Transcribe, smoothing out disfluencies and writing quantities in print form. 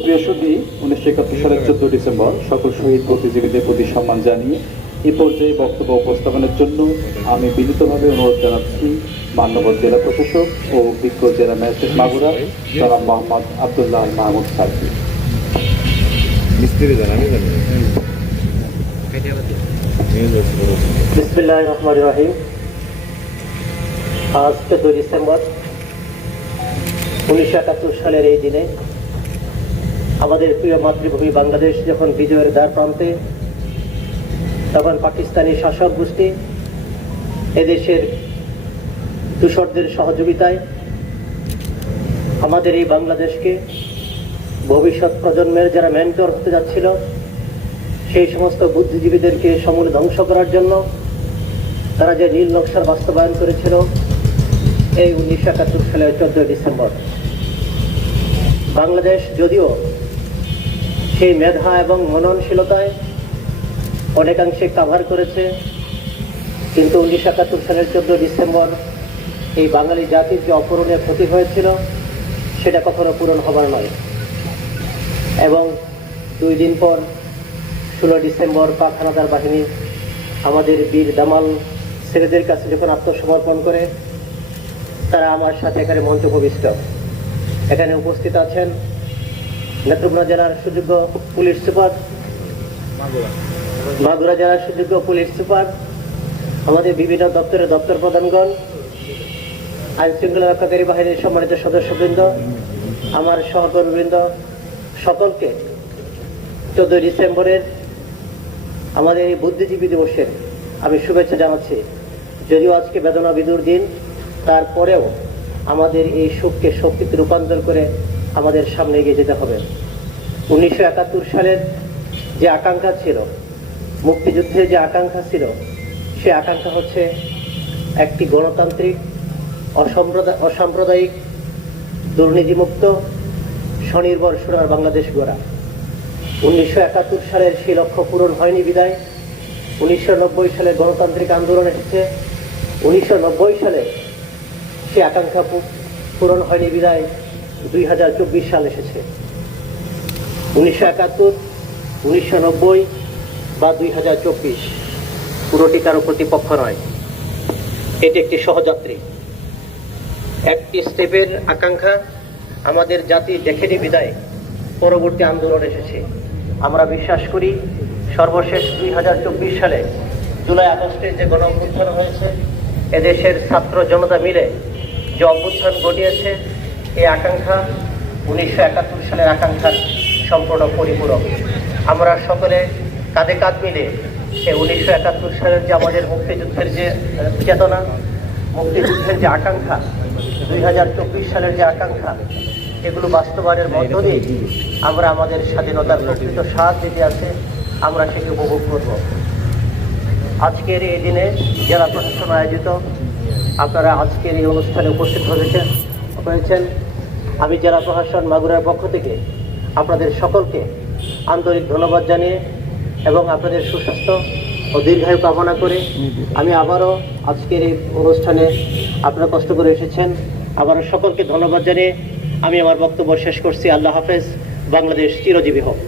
সুপ্রিয় সুধী, 1971 সালের 14 ডিসেম্বর সকল শহীদ বুদ্ধিজীবীদের প্রতি সম্মান জানিয়ে এ পর্যায়ে বক্তব্য উপস্থাপনের জন্য আমি বিনীতভাবে অনুরোধ জানাচ্ছি মান্যবর জেলা প্রশাসক ও অভিজ্ঞ জেলা ম্যাজিস্ট্রেট মাগুরা জনাব মোহাম্মদ আব্দুল্লাহ মাহমুদ সাইফি। বিসমিল্লাহির রহমানির রহিম। আজ 14 ডিসেম্বর 1971 সালের এই দিনে আমাদের প্রিয় মাতৃভূমি বাংলাদেশ যখন বিজয়ের দ্বার প্রান্তে, তখন পাকিস্তানি শাসক গোষ্ঠী এদেশের দূষরদের সহযোগিতায় আমাদের এই বাংলাদেশকে ভবিষ্যৎ প্রজন্মের যারা মেন্টর হতে যাচ্ছিল সেই সমস্ত বুদ্ধিজীবীদেরকে সমূলে ধ্বংস করার জন্য তারা যে নীল নকশার বাস্তবায়ন করেছিল এই 1971 সালের 14 ডিসেম্বর। বাংলাদেশ যদিও সেই মেধা এবং মননশীলতায় অনেকাংশে কাভার করেছে, কিন্তু 1971 সালের 14 ডিসেম্বর এই বাঙালি জাতির যে অপূরণীয় ক্ষতি হয়েছিল সেটা কখনো পূরণ হবার নয়। এবং 2 দিন পর 16 ডিসেম্বর পাক হানাদার বাহিনী আমাদের বীর দামাল ছেলেদের কাছে যখন আত্মসমর্পণ করে, তারা আমার সাথে এখানে মঞ্চ উপবিষ্ট। এখানে উপস্থিত আছেন নেত্রকোনা জেলার সুযোগ্য পুলিশ সুপার, মাগুরা জেলার সুযোগ্য পুলিশ সুপার, আমাদের বিভিন্ন দপ্তরের দপ্তর প্রধানগণ, আইন শৃঙ্খলা রক্ষাকারী বাহিনীর সম্মানিত সদস্যবৃন্দ, আমার সহকর্মীবৃন্দ, সকলকে 14 ডিসেম্বরের আমাদের এই বুদ্ধিজীবী দিবসের আমি শুভেচ্ছা জানাচ্ছি। যদিও আজকে বেদনা বিদুর দিন, তারপরেও আমাদের এই সুখকে শক্তিতে রূপান্তর করে আমাদের সামনে এগিয়ে যেতে হবে। 1971 সালের যে আকাঙ্ক্ষা ছিল, মুক্তিযুদ্ধের যে আকাঙ্ক্ষা ছিল, সে আকাঙ্ক্ষা হচ্ছে একটি গণতান্ত্রিক, অসাম্প্রদায়িক, দুর্নীতিমুক্ত, স্বনির্ভর সোনার বাংলাদেশ গড়া। 1971 সালের সেই লক্ষ্য পূরণ হয়নি বিদায় 1990 সালে গণতান্ত্রিক আন্দোলন এসেছে। 1990 সালে সে আকাঙ্ক্ষা পূরণ হয়নি বিদায় 2024 সাল এসেছে। 1971, 1990 বা 2024 পুরোটি কারো প্রতিপক্ষ নয়, এটি একটি সহযাত্রী। একটি স্টেপের আকাঙ্ক্ষা আমাদের জাতি দেখেনি বিদায় পরবর্তী আন্দোলন এসেছে। আমরা বিশ্বাস করি সর্বশেষ 2024 সালে জুলাই আগস্টে যে গণ অভ্যুত্থান হয়েছে, এদেশের ছাত্র জনতা মিলে যে অভ্যুত্থান ঘটিয়েছে, এই আকাঙ্ক্ষা 1971 সালের আকাঙ্ক্ষার সম্পূর্ণ পরিপূরক। আমরা সকলে কাঁধে কাঁধ মিলে সেই 1971 সালের যে আমাদের মুক্তিযুদ্ধের যে চেতনা, মুক্তিযুদ্ধের যে আকাঙ্ক্ষা, 2024 সালের যে আকাঙ্ক্ষা, এগুলো বাস্তবায়নের মধ্য দিয়ে আমরা আমাদের স্বাধীনতার প্রকৃত স্বাদ যেটি আছে আমরা সেকে উপভোগ করব। আজকের এই দিনে জেলা প্রশাসন আয়োজিত আপনারা আজকের এই অনুষ্ঠানে উপস্থিত হয়েছেন। আমি জেলা প্রশাসন মাগুরার পক্ষ থেকে আপনাদের সকলকে আন্তরিক ধন্যবাদ জানিয়ে এবং আপনাদের সুস্বাস্থ্য ও দীর্ঘায়ু কামনা করে আমি আবারও আজকের এই অনুষ্ঠানে আপনারা কষ্ট করে এসেছেন, আবারও সকলকে ধন্যবাদ জানিয়ে আমি আমার বক্তব্য শেষ করছি। আল্লাহ হাফেজ। বাংলাদেশ চিরজীবী হোক।